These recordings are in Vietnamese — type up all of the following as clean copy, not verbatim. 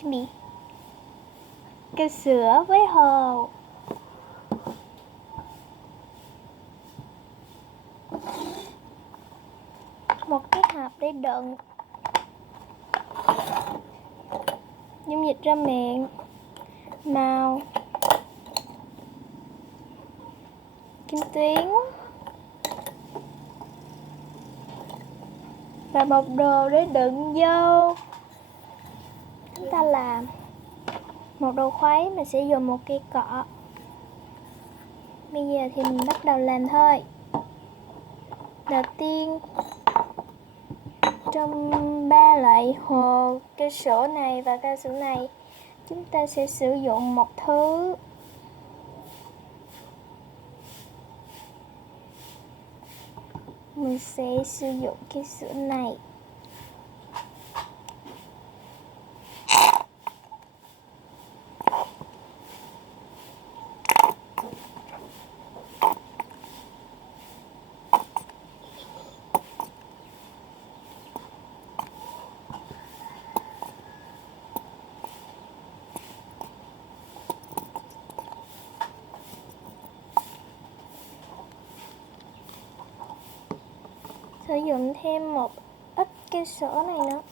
Chuẩn bị keo sữa với hồ. Một cái hộp để đựng dung dịch ra miệng, màu, kim tuyến và một đồ để đựng vô. Chúng ta làm một đồ khuấy, mình sẽ dùng một cây cọ. Bây giờ thì mình bắt đầu làm thôi. Đầu tiên, trong 3 loại hồ keo sữa này và cao su này, chúng ta sẽ sử dụng một thứ. Mình sẽ sử dụng cái sữa này. Sử dụng thêm một ít cái sữa này nữa.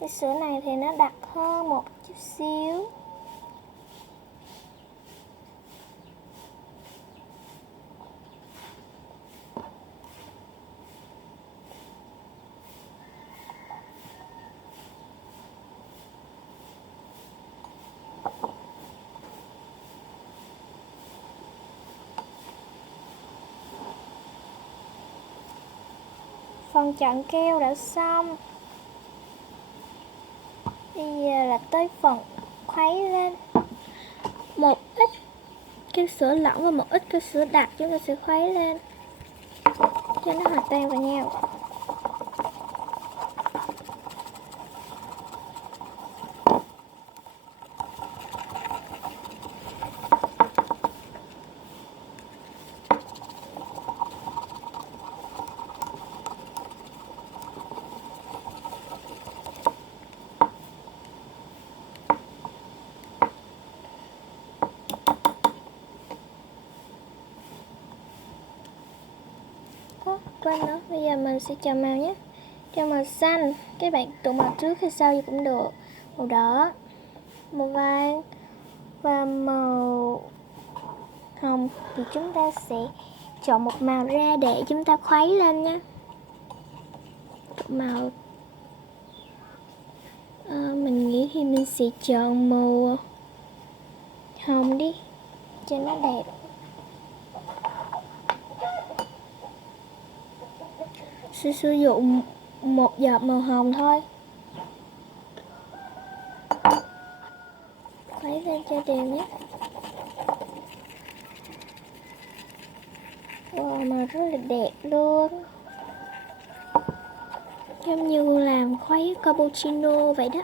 Cái sữa này thì nó đặc hơn một chút xíu. Phần chọn keo đã xong. Bây giờ là tới phần khuấy lên. Một ít keo sữa lỏng và một ít keo sữa đặc, chúng ta sẽ khuấy lên cho nó hòa tan vào nhau. Quên nữa, bây giờ mình sẽ chọn màu nhé. Chọn màu xanh, các bạn tụng màu trước hay sau gì cũng được. Màu đỏ, màu vàng và màu hồng. Thì chúng ta sẽ chọn một màu ra để chúng ta khuấy lên nha. Chọn màu mình nghĩ thì mình sẽ chọn màu hồng đi cho nó đẹp. Sẽ sử dụng một giọt màu hồng thôi. Khuấy lên cho đều nhé. Wow, màu rất là đẹp luôn. Giống như làm khuấy cappuccino vậy đó.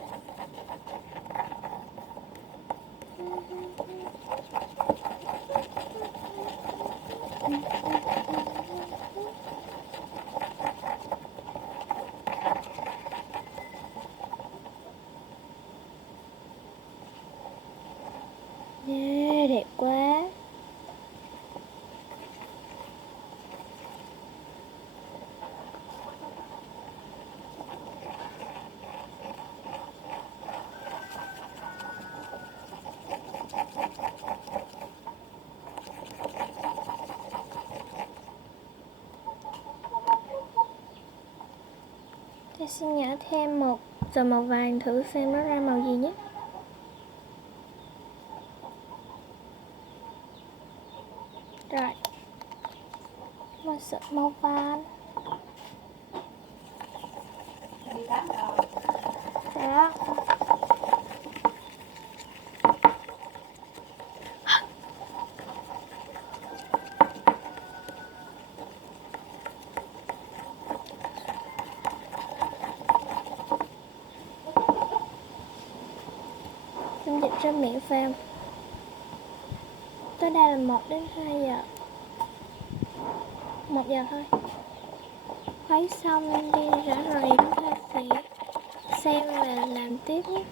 Yeah, đẹp quá. Tôi xin nhả thêm một giọt màu vàng thử xem nó ra màu gì nhé. Rồi, một giọt màu vàng. Đó. Dung dịch ra miệng vào. Tối đa là 1 đến 2 giờ. 1 giờ thôi. Khuấy xong đi rã rồi chúng ta sẽ xem và làm tiếp nhé.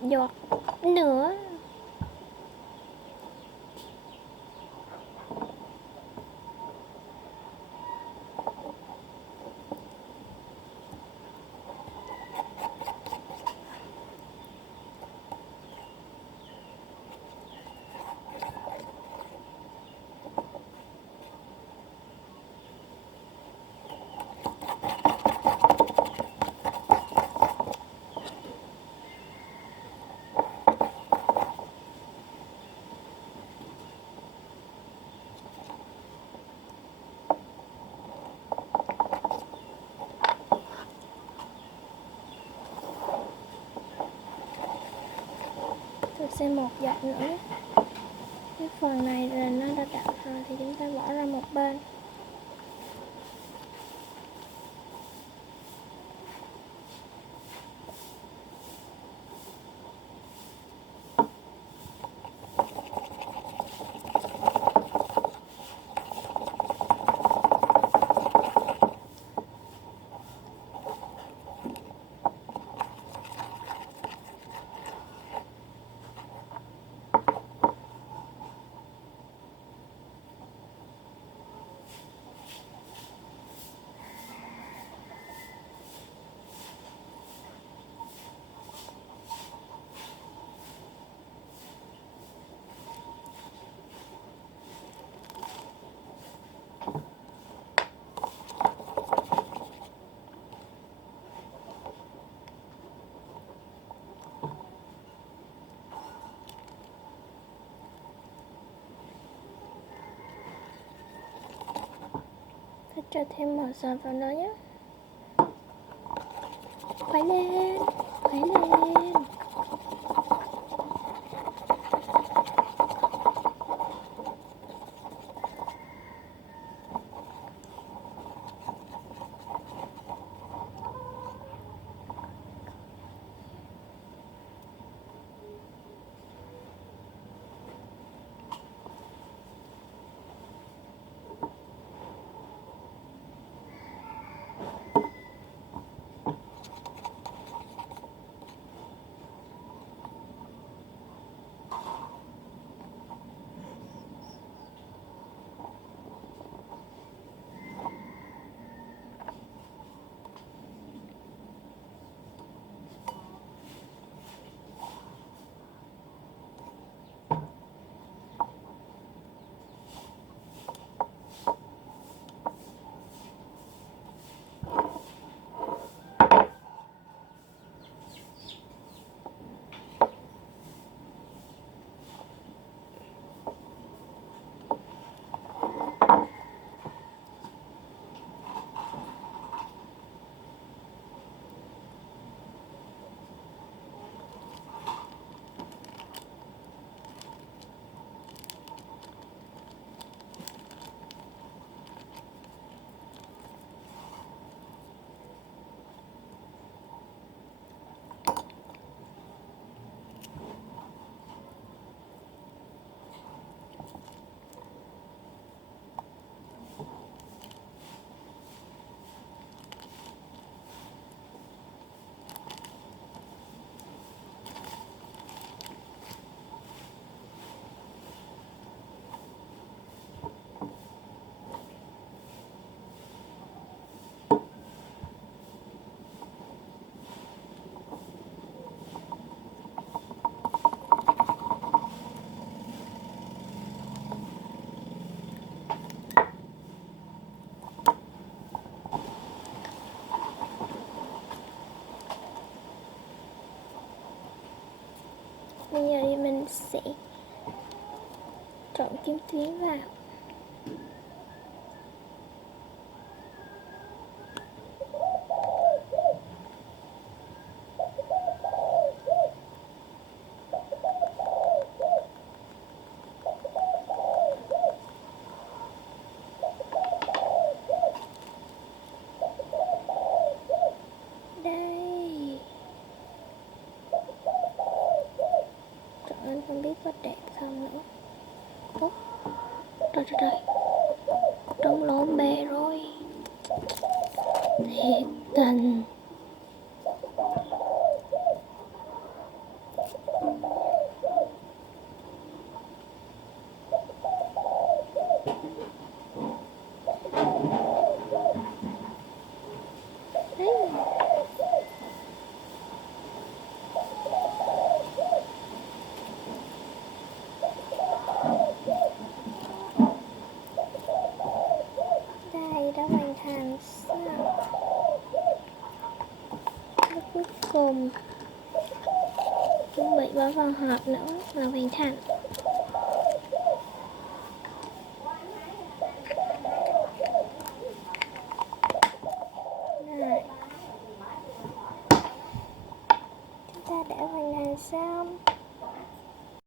giọt nữa. Tôi xem một giọt nữa nhé. Cái phần này là nó đã đậm rồi thì chúng ta bỏ ra một bên. Cho thêm màu son vào đó nhé. Khuấy lên, khuấy lên. Bây giờ thì mình sẽ trộn kim tuyến vào. Đây. Trời ơi, không biết có đẹp không nữa. Ủa? Trời trời trời. Trống lỗ bề rồi. Thiệt tình. hợp nữa là hoàn thành. Rồi. Chúng ta đã hoàn thành xong.